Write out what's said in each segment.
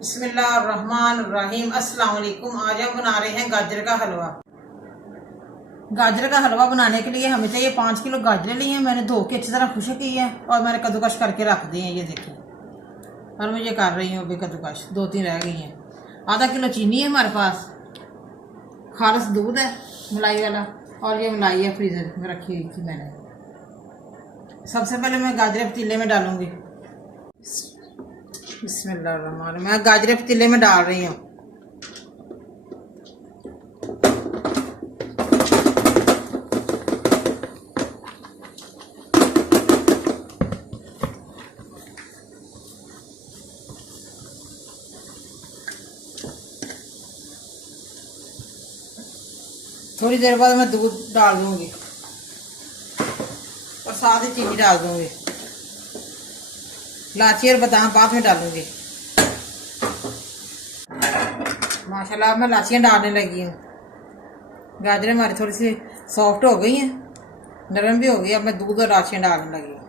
बिस्मिल्लाहिर्रहमानिर्रहीम। अस्सलाम वालेकुम। आज हम बना रहे हैं गाजर का हलवा। गाजर का हलवा बनाने के लिए हमें चाहिए 5 किलो गाजरें ली हैं। मैंने धो के अच्छी तरह खुश्क की है और मैंने कद्दूकश करके रख दी है, ये देखिए। और मैं ये कर रही हूँ अभी कद्दूकश, 2-3 रह गई हैं। आधा किलो चीनी है हमारे पास, खालिस दूध है मलाई वाला, और ये मलाई है फ्रीजर में रखी हुई थी मैंने। सबसे पहले मैं गाजरें पतीले में डालूंगी। बिस्मिल्लाहिर्रहमानिर्रहीम। मैं गाजरें पतीले में डाल रही हूँ। थोड़ी देर बाद मैं दूध डाल दूंगी और साथ ही चीनी डाल दूंगी। इलायची और बादाम बाद में डालूंगी। माशाल्लाह मैं इलायचियाँ डालने लगी हूँ। गाजरें हमारी थोड़ी सी सॉफ्ट हो गई हैं, नरम भी हो गई। अब मैं दूध और इलायचियाँ डालने लगी हूँ।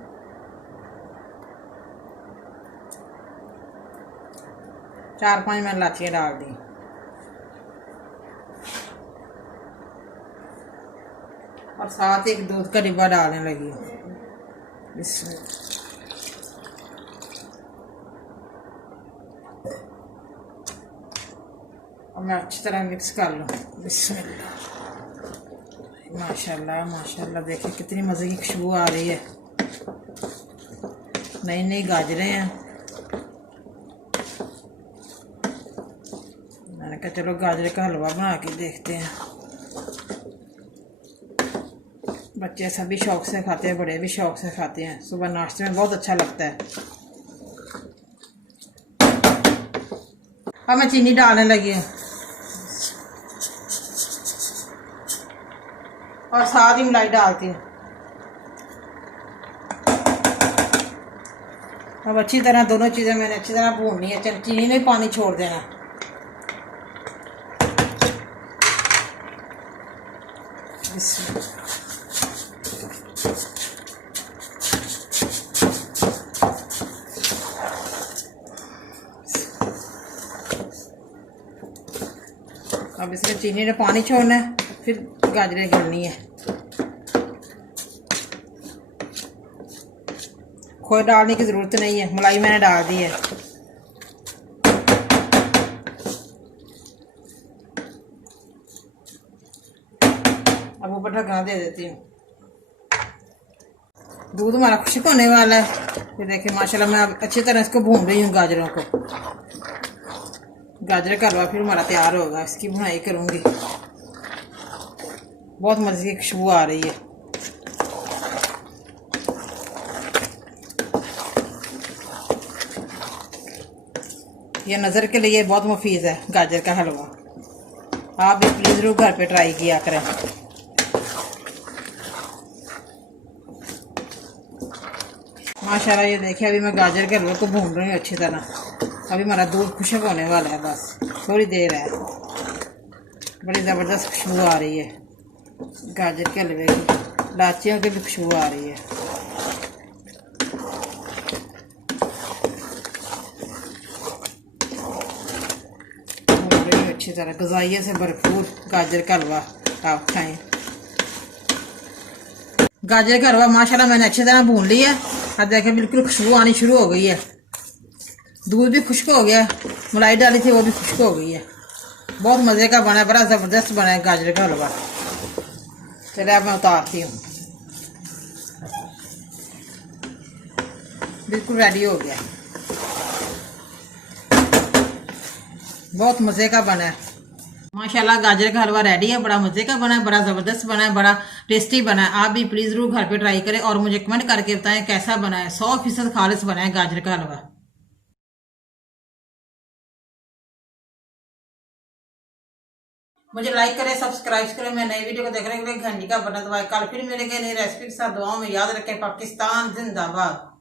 4-5 मैंने इलायचियाँ डाल दी और साथ एक दूध का डिब्बा डालने लगी हूँ। और मैं अच्छी तरह मिक्स कर लूँ। बिस्मिल्लाह। माशाल्लाह माशाल्लाह, देखिए कितनी मज़े की खुशबू आ रही है। नई नई गाजरें हैं। मैंने कहा चलो गाजर का हलवा बना के देखते हैं। बच्चे सभी शौक से खाते हैं, बड़े भी शौक से खाते हैं। सुबह नाश्ते में बहुत अच्छा लगता है। अब मैं चीनी डालने लगी हूँ और साथ ही मलाई डालती हूँ। अब अच्छी तरह दोनों चीज़ें मैंने अच्छी तरह भूननी है। चीनी में पानी छोड़ देना। अब इसमें चीनी ने पानी छोड़ना है, फिर गाजरें गिरनी है। खोए डालने की ज़रूरत नहीं है, मलाई मैंने डाल दी है। अब ऊपर ढक्कन दे देती हूँ। दूध हमारा खुश्क होने वाला है। ये देखिए माशाल्लाह, मैं अब अच्छी तरह इसको भून रही हूँ गाजरों को। गाजर का हलवा फिर हमारा तैयार होगा। इसकी बुनाई करूँगी। बहुत मज़े की खुशबू आ रही है। यह नज़र के लिए बहुत मुफीद है गाजर का हलवा। आप भी प्लीज़ ज़रूर घर पे ट्राई किया करें। माशाल्लाह ये देखिए, अभी मैं गाजर के हलवे को भून रही हूँ अच्छी तरह। अभी हमारा दूध खुश्क होने वाला है, बस थोड़ी देर है। बड़ी ज़बरदस्त खुशबू आ रही है गाजर के हलवे की। इलायचियों की भी खुशबू आ रही है। अच्छी तरह ग़िज़ाइयत से भरपूर गाजर का हलवा आप खाएं। गाजर का हलवा माशाल्लाह मैंने अच्छी तरह भून लिया है। अब देखें बिल्कुल खुशबू आनी शुरू हो गई है। दूध भी खुश्क हो गया, मलाई डाली थी वो भी खुश्क हो गई है। बहुत मज़े का बना है, बड़ा ज़बरदस्त बना है गाजर का हलवा। चलिए अब मैं उतारती हूँ। बिल्कुल रेडी हो गया। बहुत मज़े का बना है माशाल्लाह। गाजर का हलवा रेडी है। बड़ा मज़े का बना है, बड़ा ज़बरदस्त बना है, बड़ा टेस्टी बना है। आप भी प्लीज़ ज़रूर घर पे ट्राई करें और मुझे कमेंट करके बताएं कैसा बना है। 100% खालिस बना है गाजर का हलवा। मुझे लाइक करें, सब्सक्राइब करें। मैं नई वीडियो को देखने के लिए घंटी का बटन दबाएं। कल फिर मिलेंगे नई रेसिपी के साथ। दुआओं में याद रखें। पाकिस्तान जिंदाबाद।